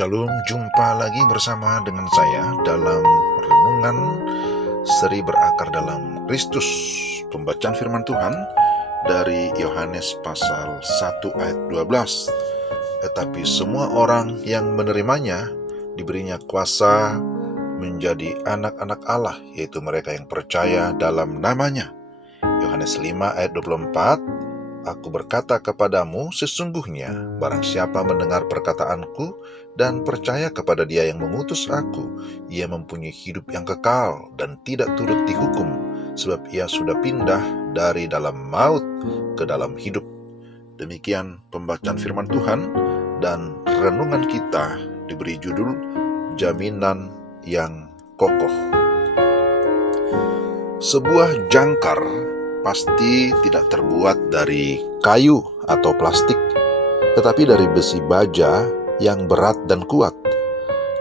Shalom, jumpa lagi bersama dengan saya dalam renungan seri berakar dalam Kristus. Pembacaan firman Tuhan dari Yohanes pasal 1 ayat 12. Tetapi semua orang yang menerimanya diberinya kuasa menjadi anak-anak Allah, yaitu mereka yang percaya dalam namanya. Yohanes 5 ayat 24. Aku berkata kepadamu, sesungguhnya barang siapa mendengar perkataanku dan percaya kepada Dia yang mengutus aku, ia mempunyai hidup yang kekal dan tidak turut dihukum, sebab ia sudah pindah dari dalam maut ke dalam hidup. Demikian pembacaan firman Tuhan, dan renungan kita diberi judul Jaminan yang Kokoh. Sebuah jangkar pasti tidak terbuat dari kayu atau plastik, tetapi dari besi baja yang berat dan kuat.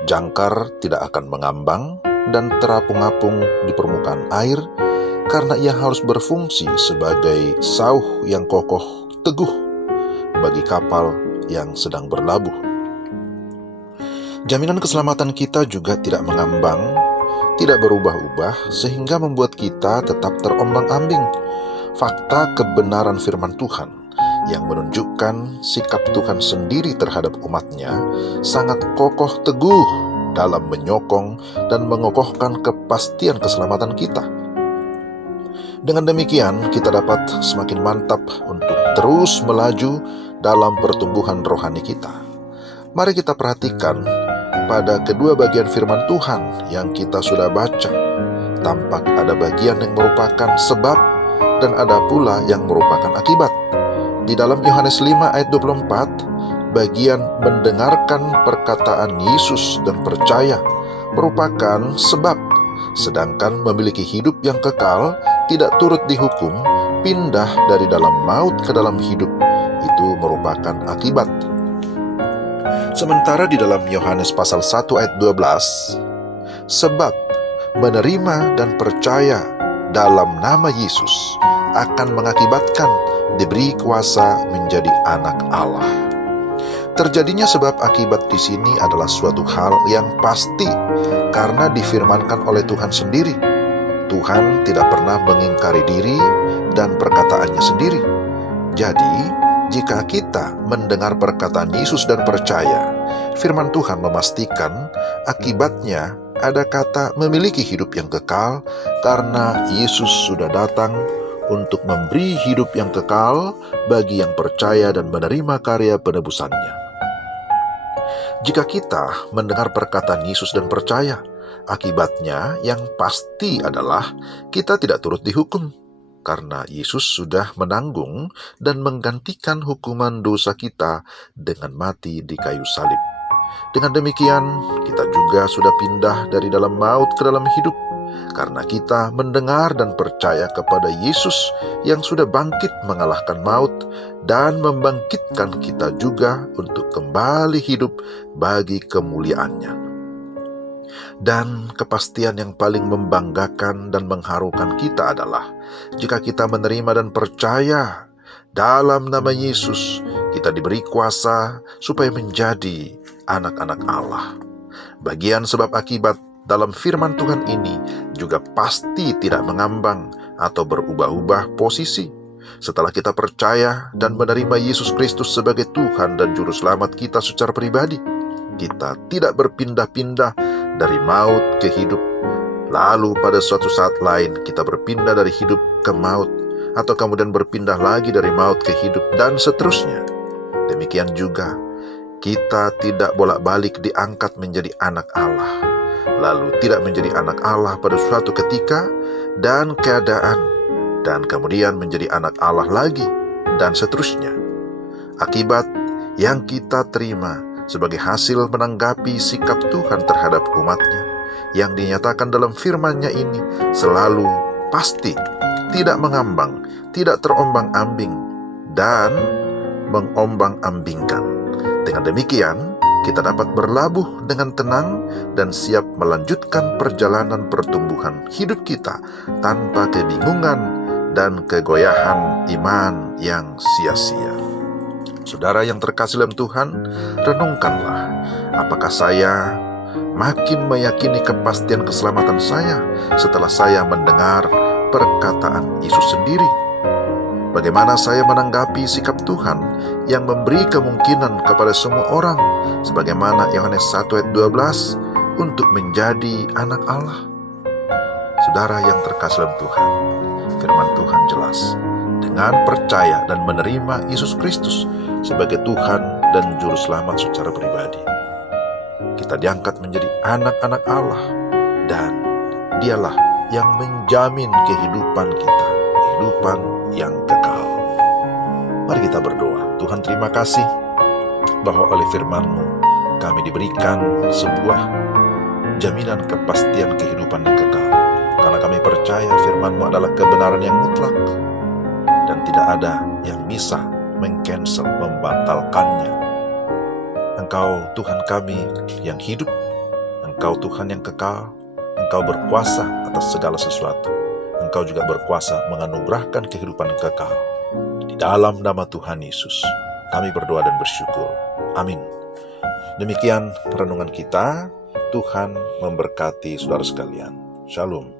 Jangkar tidak akan mengambang dan terapung-apung di permukaan air karena ia harus berfungsi sebagai sauh yang kokoh teguh bagi kapal yang sedang berlabuh. Jaminan keselamatan kita juga tidak mengambang, tidak berubah-ubah sehingga membuat kita tetap terombang-ambing. Fakta kebenaran firman Tuhan yang menunjukkan sikap Tuhan sendiri terhadap umatnya sangat kokoh teguh dalam menyokong dan mengokohkan kepastian keselamatan kita. Dengan demikian, kita dapat semakin mantap untuk terus melaju dalam pertumbuhan rohani kita. Mari kita perhatikan pada kedua bagian firman Tuhan yang kita sudah baca. Tampak ada bagian yang merupakan sebab dan ada pula yang merupakan akibat. Di dalam Yohanes 5 ayat 24, bagian mendengarkan perkataan Yesus dan percaya merupakan sebab, sedangkan memiliki hidup yang kekal, tidak turut dihukum, pindah dari dalam maut ke dalam hidup, itu merupakan akibat. Sementara di dalam Yohanes pasal 1 ayat 12, sebab menerima dan percaya dalam nama Yesus akan mengakibatkan diberi kuasa menjadi anak Allah. Terjadinya sebab akibat di sini adalah suatu hal yang pasti karena difirmankan oleh Tuhan sendiri. Tuhan tidak pernah mengingkari diri dan perkataannya sendiri. Jadi, jika kita mendengar perkataan Yesus dan percaya, firman Tuhan memastikan akibatnya ada kata memiliki hidup yang kekal karena Yesus sudah datang untuk memberi hidup yang kekal bagi yang percaya dan menerima karya penebusannya. Jika kita mendengar perkataan Yesus dan percaya, akibatnya yang pasti adalah kita tidak turut dihukum, karena Yesus sudah menanggung dan menggantikan hukuman dosa kita dengan mati di kayu salib. Dengan demikian, kita juga sudah pindah dari dalam maut ke dalam hidup, karena kita mendengar dan percaya kepada Yesus yang sudah bangkit mengalahkan maut dan membangkitkan kita juga untuk kembali hidup bagi kemuliaannya. Dan kepastian yang paling membanggakan dan mengharukan kita adalah jika kita menerima dan percaya dalam nama Yesus, kita diberi kuasa supaya menjadi anak-anak Allah. Bagian sebab akibat dalam firman Tuhan ini juga pasti tidak mengambang atau berubah-ubah posisi. Setelah kita percaya dan menerima Yesus Kristus sebagai Tuhan dan Juru Selamat kita secara pribadi, kita tidak berpindah-pindah dari maut ke hidup. Lalu pada suatu saat lain kita berpindah dari hidup ke maut, atau kemudian berpindah lagi dari maut ke hidup, dan seterusnya. Demikian juga, kita tidak bolak-balik diangkat menjadi anak Allah, lalu tidak menjadi anak Allah pada suatu ketika dan keadaan, dan kemudian menjadi anak Allah lagi, dan seterusnya. Akibat yang kita terima sebagai hasil menanggapi sikap Tuhan terhadap umatnya, yang dinyatakan dalam firman-Nya ini selalu pasti, tidak mengambang, tidak terombang-ambing, dan mengombang-ambingkan. Dengan demikian, kita dapat berlabuh dengan tenang dan siap melanjutkan perjalanan pertumbuhan hidup kita tanpa kebingungan dan kegoyahan iman yang sia-sia. Saudara yang terkasih dalam Tuhan, renungkanlah, apakah saya makin meyakini kepastian keselamatan saya setelah saya mendengar perkataan Yesus sendiri? Bagaimana saya menanggapi sikap Tuhan yang memberi kemungkinan kepada semua orang, sebagaimana Yohanes 1 ayat 12, untuk menjadi anak Allah? Saudara yang terkasih dalam Tuhan, firman Tuhan jelas, dengan percaya dan menerima Yesus Kristus sebagai Tuhan dan Juru Selamat secara pribadi, kita diangkat menjadi anak-anak Allah, dan Dialah yang menjamin kehidupan kita, kehidupan yang kekal. Mari kita berdoa. Tuhan, terima kasih bahwa oleh firman-Mu kami diberikan sebuah jaminan kepastian kehidupan yang kekal. Karena kami percaya firman-Mu adalah kebenaran yang mutlak, dan tidak ada yang bisa mengcancel, membatalkannya. Engkau Tuhan kami yang hidup, Engkau Tuhan yang kekal, Engkau berkuasa atas segala sesuatu. Engkau juga berkuasa menganugerahkan kehidupan yang kekal. Di dalam nama Tuhan Yesus, kami berdoa dan bersyukur. Amin. Demikian renungan kita. Tuhan memberkati saudara sekalian. Shalom.